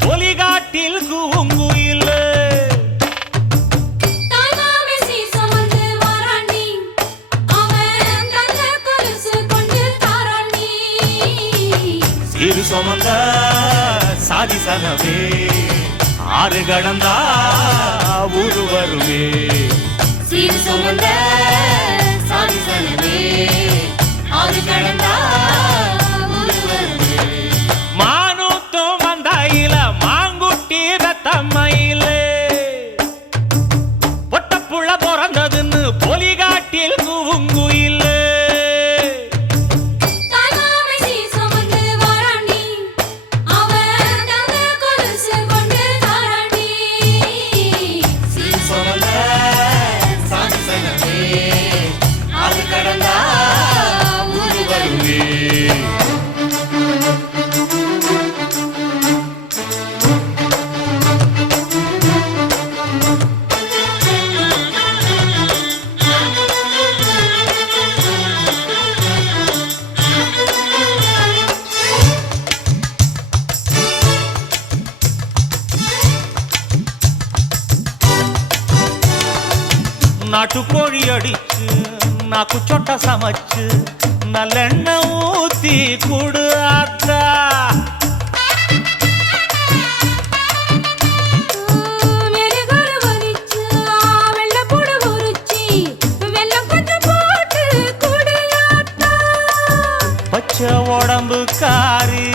பொலிகாட்டில் கூங்குயில் சீரு சுமந்த சாதி சனவே ஆறு கடந்தா ஊரு வருவே சீரு சுமந்த சாதி சனவே ஆறு கடந்தா ஊரு வருவே மானூத்தும் வந்தாயில மாங்குட்டி ரத்தம்மையில பொட்டப்புள்ள பிறந்ததுன்னு பொலிகாட்டில் கூங்குயில் நாட்டுக்கோழி அடிச்சு நாக்கு சொட்ட சமைச்சு நல்லெண்ணெய் ஊத்தி குடு ஆத்தா பச்சை உடம்பு காரி